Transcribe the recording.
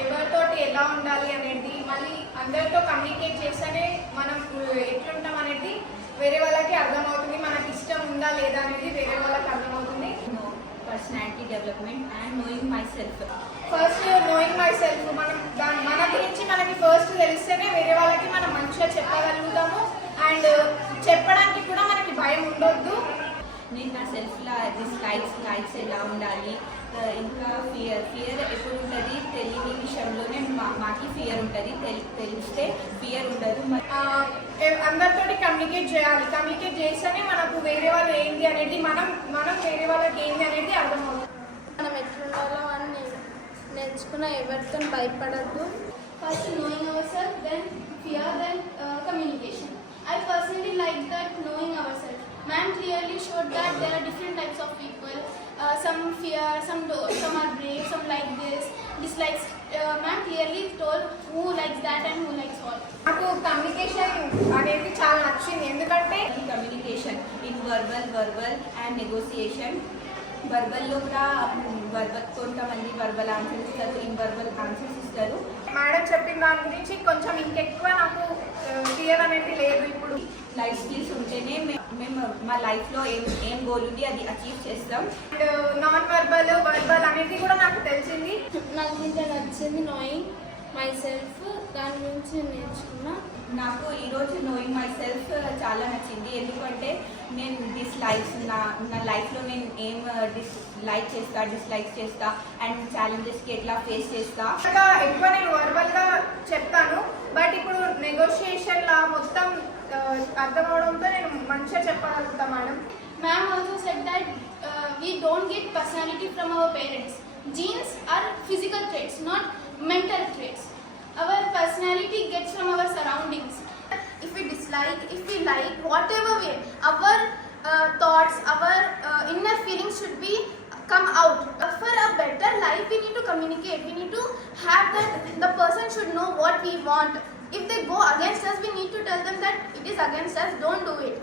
ఎవరితోటి ఎలా ఉండాలి అనేది, మళ్ళీ అందరితో కమ్యూనికేట్ చేస్తేనే మనం ఎట్లుంటాం అనేది వేరే వాళ్ళకి అర్థమవుతుంది. మనకి ఇష్టం ఉందా లేదా అనేది వేరే వాళ్ళకి అర్థమవుతుంది. Personality development and knowing my self. First knowing my self, మన గురించి మనకి ఫస్ట్ తెలిస్తేనే వేరే వాళ్ళకి మనం మంచిగా చెప్పగలుగుతాము. అండ్ చెప్పడానికి కూడా మనకి భయం ఉండొద్దు. నేను నా సెల్ఫ్లో లైక్స్ ఎలా ఉండాలి, ఇంకా ఫియర్ ఎప్పుడు ఉంటుంది తెలియని విషయంలోనే మాకి ఫియర్ ఉంటుంది, తెలిస్తే ఫియర్ ఉండదు. అందరితోటి కమ్యూనికేట్ చేయాలి. కమ్యూనికేట్ చేస్తేనే మనకు వేరే వాళ్ళు ఏంటి అనేది మనం వేరే వాళ్ళకి ఏంటి అనేది అర్థమవుతుంది. మనం ఎట్లుండాలో అని నేర్చుకున్న ఎవరితో భయపడద్దు. First knowing ourselves, then fear, then communication. I personally like that knowing ourselves. Man clearly showed that there are different types of people. Some fear, some are brave, some like this, dislikes. Man clearly told who likes that and who likes what. నాకు communication అనేది చాలా నచ్చింది. ఎందుకంటే communication in verbal and negotiation. వర్బల్లో కూడా కొంతమంది verbal answer ఇస్తారు, in verbal answers ఇస్తారు. మేడం చెప్పిన దాని గురించి కొంచెం ఇంకెక్కువ నాకు క్లియర్ అనేది లేదు. ఇప్పుడు లైఫ్ స్కిల్స్ ఉంటేనే మేము మా లైఫ్లో ఏం గోల్ ఉంది అది అచీవ్ చేస్తాం. అండ్ నాన్ వర్బల్ అనేది కూడా నాకు తెలిసింది. నాకు ఇంకా నచ్చింది నోయింగ్ మై సెల్ఫ్. దాని గురించి నేర్చుకున్నా. నాకు ఈరోజు నోయింగ్ మై సెల్ఫ్ చాలా నచ్చింది. ఎందుకంటే నేను నా లైఫ్లో నేను ఏం లైక్ చేస్తా, డిస్లైక్ చేస్తా అండ్ ఛాలెంజెస్కి ఎట్లా ఫేస్ చేస్తా. ఎక్కువ నేను వర్బల్గా చెప్తాను, బట్ ఇప్పుడు నెగోషియేషన్ లా మొత్తం అర్థం అవడంతో నేను మంచిగా చెప్పగలుగుతా madam. Ma'am also said that we don't get personality from our parents. Genes are physical traits, not mental traits. Our personality gets from our surroundings. If we dislike, if we like, whatever way, our thoughts, our inner feelings should be come out. For a better life, we need to communicate. We need to have that the person should know what we want. If they go against us, we need to tell them that it is against us, don't do it.